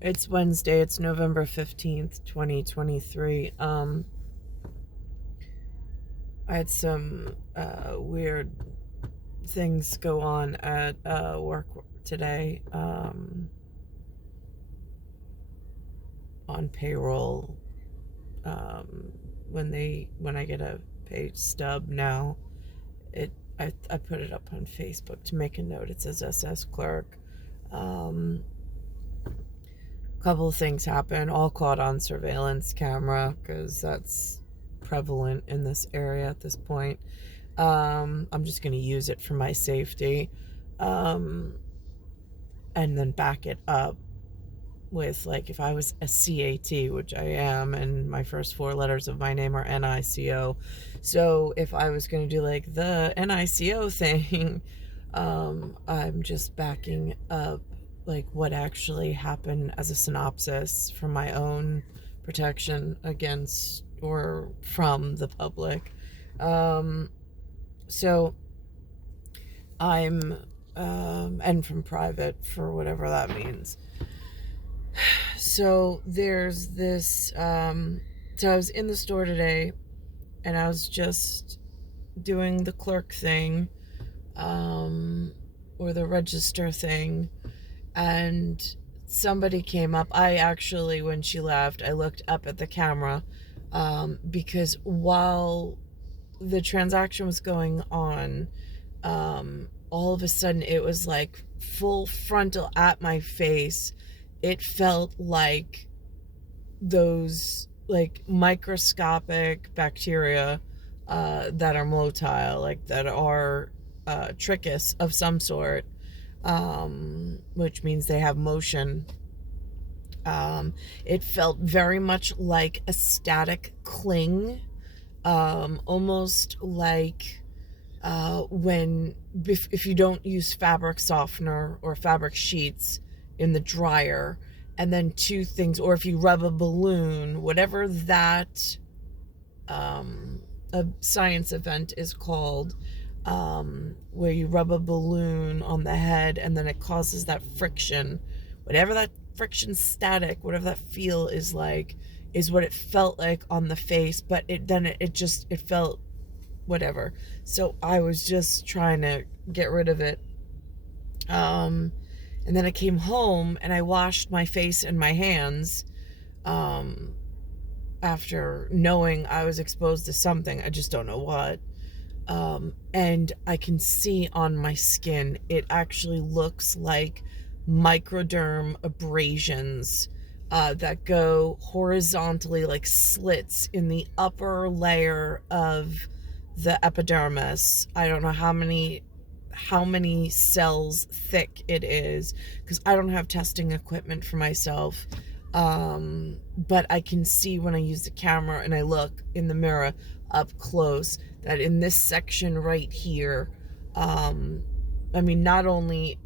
It's Wednesday. It's November 15th, 2023. I had some weird things go on at work today, on payroll. When I get a pay stub now, I put it up on Facebook to make a note. It says SS clerk. Um, Couple of things happen, all caught on surveillance camera because that's prevalent in this area at this point. I'm just going to use it for my safety, um, and then back it up with, like, if I was a CAT, which I am, and my first four letters of my name are NICO. So if I was going to do like the NICO thing, I'm just backing up like what actually happened as a synopsis for my own protection against or from the public. So I'm, and from private, for whatever that means. So there's this, so I was in the store today and I was just doing the clerk thing, or the register thing, and somebody came up. I actually, when she left, I looked up at the camera, because while the transaction was going on, all of a sudden it was like full frontal at my face. It felt like those like microscopic bacteria, that are motile, like that are trichous of some sort, which means they have motion. It felt very much like a static cling, almost like, when if you don't use fabric softener or fabric sheets in the dryer, and then two things, or if you rub a balloon, whatever that, a science event is called, where you rub a balloon on the head and then it causes that friction, whatever that friction static, whatever that feel is like, is what it felt like on the face. But it felt whatever. So I was just trying to get rid of it. And then I came home and I washed my face and my hands, after knowing I was exposed to something. I just don't know what. And I can see on my skin, it actually looks like microderm abrasions, that go horizontally, like slits in the upper layer of the epidermis. I don't know how many cells thick it is, because I don't have testing equipment for myself. But I can see when I use the camera and I look in the mirror up close that in this section right here, I mean, not only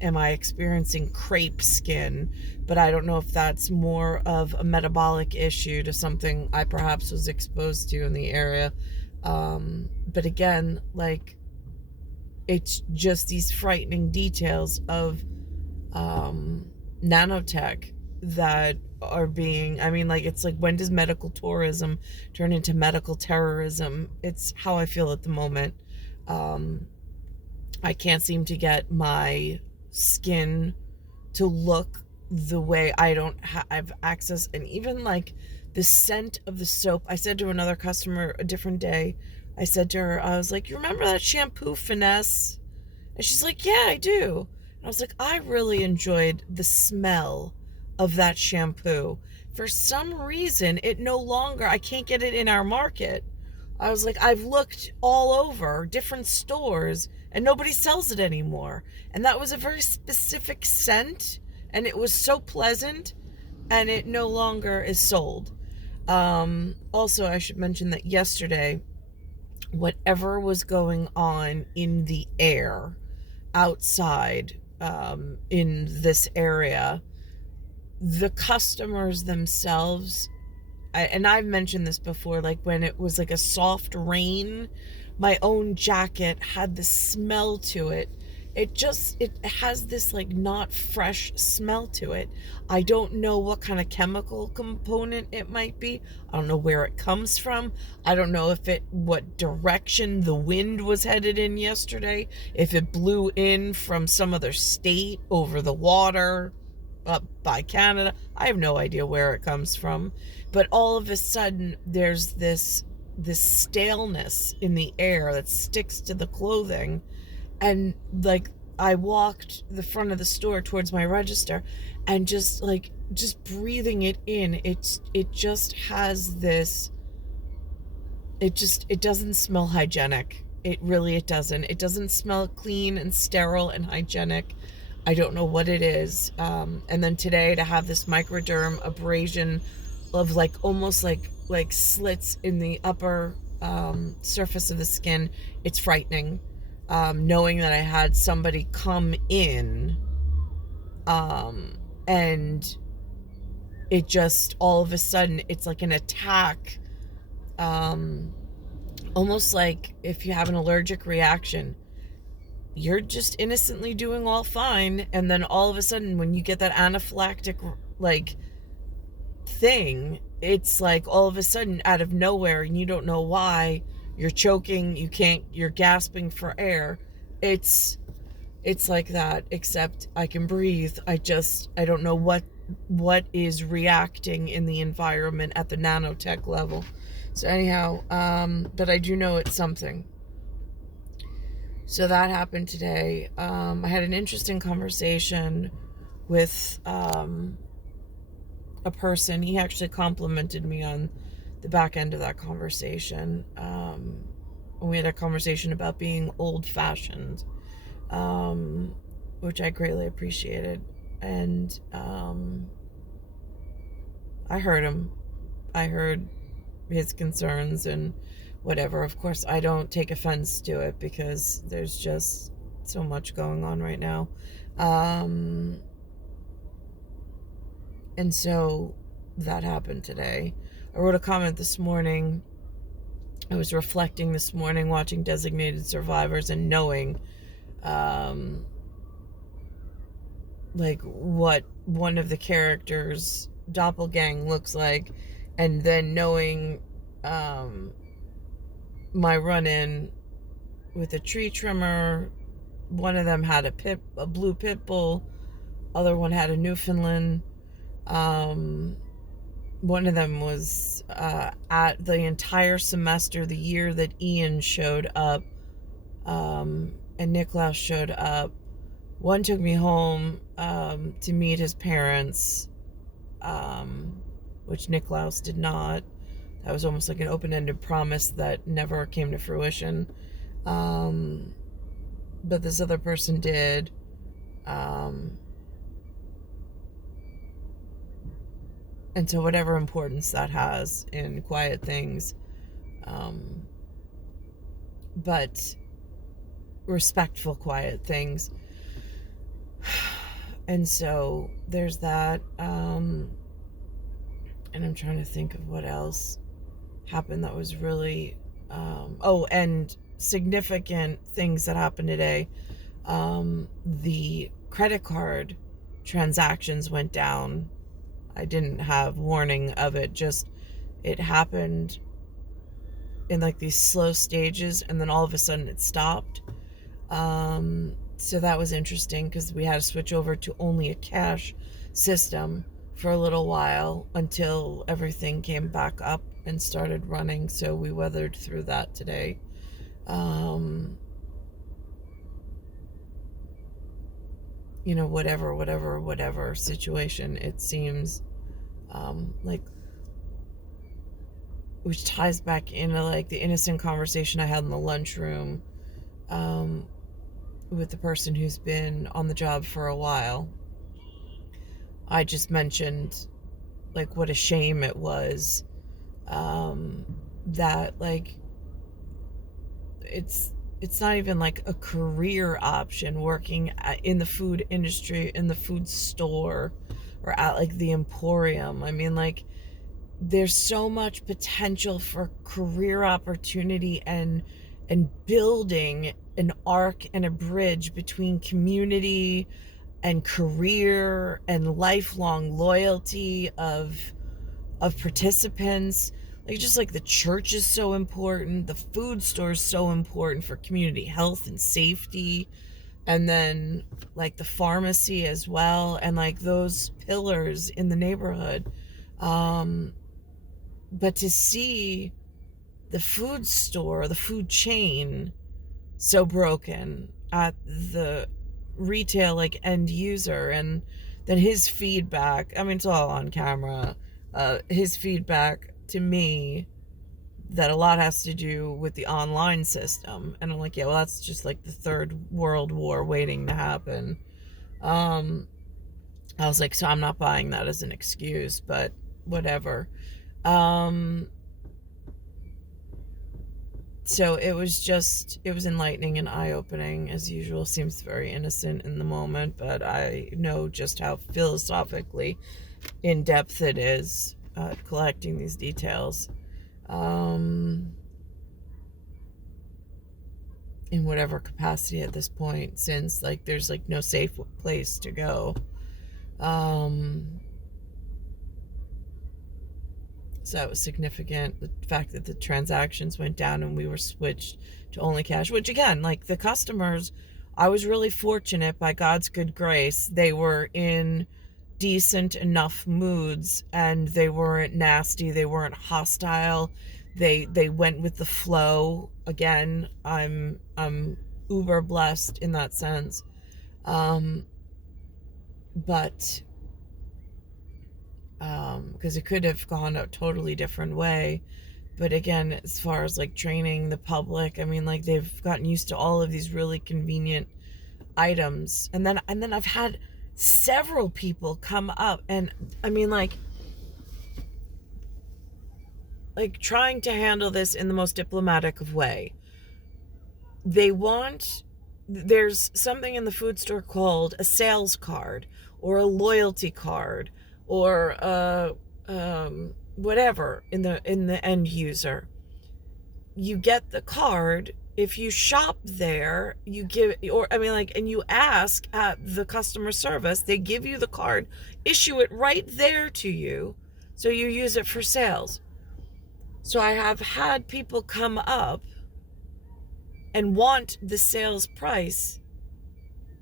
am I experiencing crepe skin, but I don't know if that's more of a metabolic issue to something I perhaps was exposed to in the area. But again, like, it's just these frightening details of, nanotech that are being, I mean, like, it's like, when does medical tourism turn into medical terrorism? It's how I feel at the moment. I can't seem to get my skin to look the way I don't have access. And even like the scent of the soap, I said to another customer a different day, I said to her, I was like, you remember that shampoo Finesse? And she's like, yeah, I do. And I was like, I really enjoyed the smell of that shampoo. For some reason, I can't get it in our market. I was like, I've looked all over different stores and nobody sells it anymore. And that was a very specific scent, and it was so pleasant, and it no longer is sold. Also, I should mention that yesterday, whatever was going on in the air outside, in this area, the customers themselves, and I've mentioned this before, like when it was like a soft rain, my own jacket had the smell to it. it has this like not fresh smell to it. I don't know what kind of chemical component it might be. I don't know where it comes from. I don't know what direction the wind was headed in yesterday, if it blew in from some other state over the water up by Canada. I have no idea where it comes from, but all of a sudden there's this staleness in the air that sticks to the clothing. And like, I walked the front of the store towards my register, and just breathing it in, it just has this, it doesn't smell hygienic. It doesn't. It doesn't smell clean and sterile and hygienic. I don't know what it is. And then today, to have this microderm abrasion of like almost like slits in the upper surface of the skin, it's frightening. Knowing that I had somebody come in, and it just all of a sudden, it's like an attack, almost like if you have an allergic reaction, you're just innocently doing all fine, and then all of a sudden when you get that anaphylactic like thing, it's like all of a sudden out of nowhere, and you don't know why, you're choking, you're gasping for air. It's like that, except I can breathe. I don't know what is reacting in the environment at the nanotech level. So anyhow, but I do know it's something. So that happened today. I had an interesting conversation with a person. He actually complimented me on the back end of that conversation. We had a conversation about being old-fashioned, which I greatly appreciated. And I heard him. I heard his concerns and whatever. Of course, I don't take offense to it because there's just so much going on right now. And so that happened today. I wrote a comment this morning. I was reflecting this morning, watching Designated Survivors, and knowing like what one of the characters' doppelgang looks like, and then knowing my run-in with a tree trimmer. One of them had a blue pit bull, other one had a Newfoundland. One of them was at the entire semester, the year that Ian showed up, and Nicole showed up. One took me home to meet his parents, which Nicklaus did not. That was almost like an open-ended promise that never came to fruition. But this other person did. And so whatever importance that has in quiet things, but respectful quiet things. And so there's that. And I'm trying to think of what else happened that was really, and significant things that happened today. The credit card transactions went down. I didn't have warning of it, just it happened in like these slow stages, and then all of a sudden it stopped. So that was interesting because we had to switch over to only a cash system for a little while until everything came back up and started running. So we weathered through that today. Whatever situation it seems, like, which ties back into like the innocent conversation I had in the lunchroom, with the person who's been on the job for a while. I just mentioned like what a shame it was, that like it's not even like a career option working in the food industry, in the food store, or at like the Emporium. I mean, like, there's so much potential for career opportunity and building an arc and a bridge between community and career and lifelong loyalty of participants. Like, just like the church is so important, the food store is so important for community health and safety, and then like the pharmacy as well, and like those pillars in the neighborhood. But to see the food store, the food chain, so broken at the retail like end user, and then his feedback, I mean, it's all on camera, his feedback to me, that a lot has to do with the online system. And I'm like, yeah, well, that's just like the third world war waiting to happen. I was like, so I'm not buying that as an excuse, but whatever. So it was enlightening and eye-opening as usual. Seems very innocent in the moment, but I know just how philosophically in depth it is, collecting these details. In whatever capacity at this point, since like there's like no safe place to go. So that was significant. The fact that the transactions went down and we were switched to only cash, which again, like the customers, I was really fortunate, by God's good grace. They were in decent enough moods, and they weren't nasty. They weren't hostile. They went with the flow. Again, I'm uber blessed in that sense. But because it could have gone a totally different way. But again, as far as like training the public, I mean, like they've gotten used to all of these really convenient items. And then I've had several people come up, and I mean, like trying to handle this in the most diplomatic of way. There's something in the food store called a sales card or a loyalty card, or whatever in the end user. You get the card if you shop there. You give, or I mean, like, and you ask at the customer service, they give you the card, issue it right there to you, so you use it for sales. So I have had people come up and want the sales price,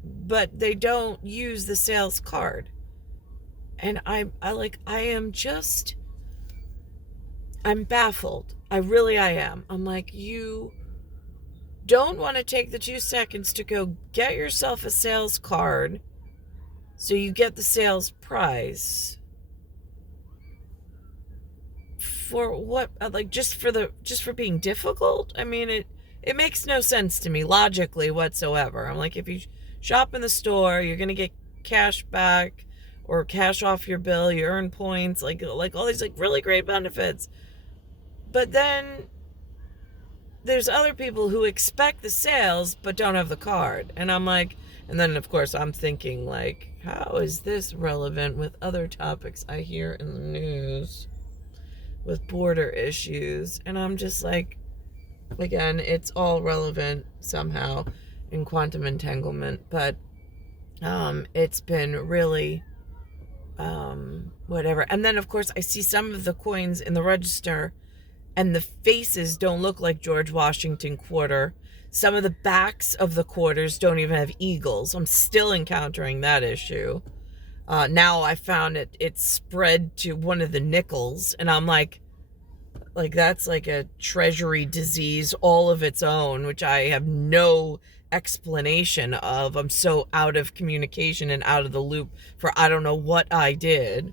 but they don't use the sales card. And I'm baffled. I am. I'm like, you don't want to take the 2 seconds to go get yourself a sales card so you get the sales price. For what? Like, just for being difficult? I mean, it makes no sense to me logically whatsoever. I'm like, if you shop in the store, you're going to get cash back or cash off your bill, you earn points, like all these like really great benefits. But then there's other people who expect the sales but don't have the card. And I'm like, and then of course I'm thinking, like, how is this relevant with other topics I hear in the news with border issues? And I'm just like, again, it's all relevant somehow in quantum entanglement, but it's been really whatever. And then of course I see some of the coins in the register, and the faces don't look like George Washington quarter. Some of the backs of the quarters don't even have eagles. I'm still encountering that issue. Now I found it spread to one of the nickels, and I'm like that's like a treasury disease all of its own, which I have no explanation of. I'm so out of communication and out of the loop for I don't know what I did.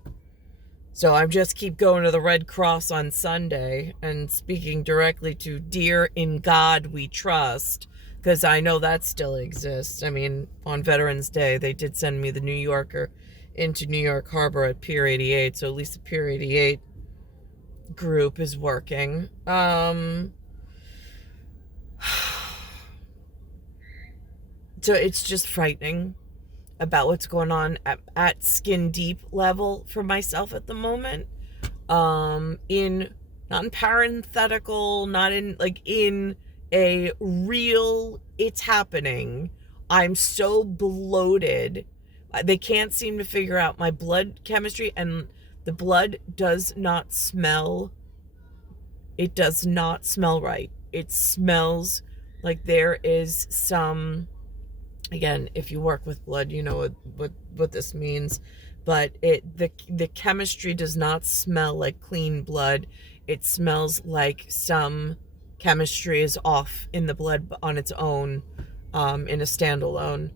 So I just keep going to the Red Cross on Sunday and speaking directly to Dear In God We Trust, because I know that still exists. I mean, on Veterans Day, they did send me the New Yorker into New York Harbor at Pier 88, so at least the Pier 88 group is working. So it's just frightening about what's going on at skin deep level for myself at the moment. Not in parenthetical, not in like in a real, it's happening. I'm so bloated. They can't seem to figure out my blood chemistry, and the blood does not smell. It does not smell right. It smells like there is some, again, if you work with blood, you know what this means, but the chemistry does not smell like clean blood. It smells like some chemistry is off in the blood on its own, in a standalone,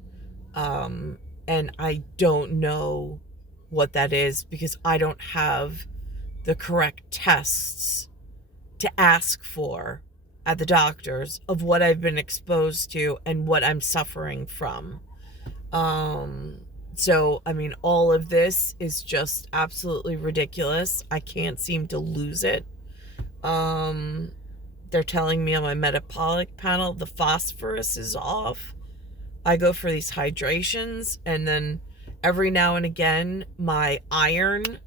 and I don't know what that is because I don't have the correct tests to ask for at the doctors of what I've been exposed to and what I'm suffering from. So, I mean, all of this is just absolutely ridiculous. I can't seem to lose it. They're telling me on my metabolic panel the phosphorus is off. I go for these hydrations, and then every now and again my iron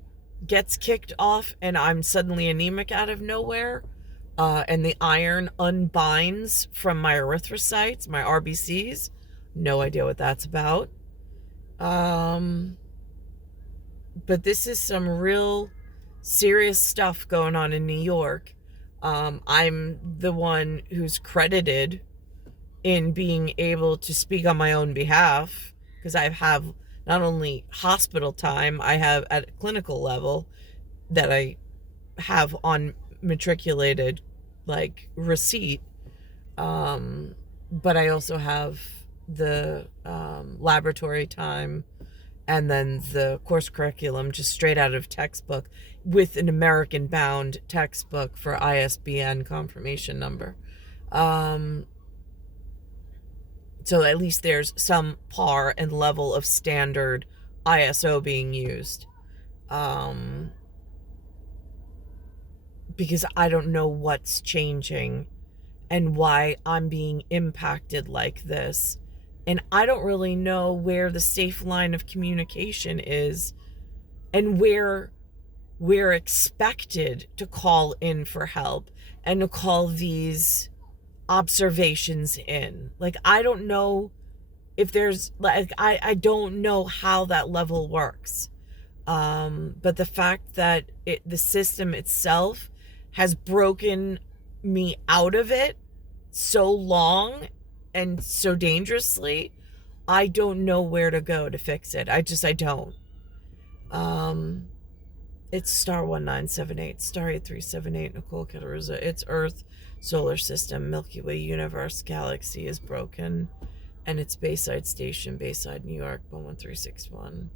gets kicked off and I'm suddenly anemic out of nowhere. And the iron unbinds from my erythrocytes, my RBCs. No idea what that's about. But this is some real serious stuff going on in New York. I'm the one who's credited in being able to speak on my own behalf because I have not only hospital time, I have at a clinical level that I have on matriculated like receipt, but I also have the laboratory time and then the course curriculum just straight out of textbook with an American bound textbook for ISBN confirmation number. So at least there's some par and level of standard ISO being used. Because I don't know what's changing and why I'm being impacted like this. And I don't really know where the safe line of communication is and where we're expected to call in for help and to call these observations in. Like, I don't know if there's, like, I don't know how that level works. But the fact that the system itself has broken me out of it so long and so dangerously, I don't know where to go to fix it. I don't. It's star 1978, star 8378, Nicole, Cattaruzza. It's Earth, solar system, Milky Way, universe, galaxy is broken, and it's Bayside Station, Bayside, New York, 11361.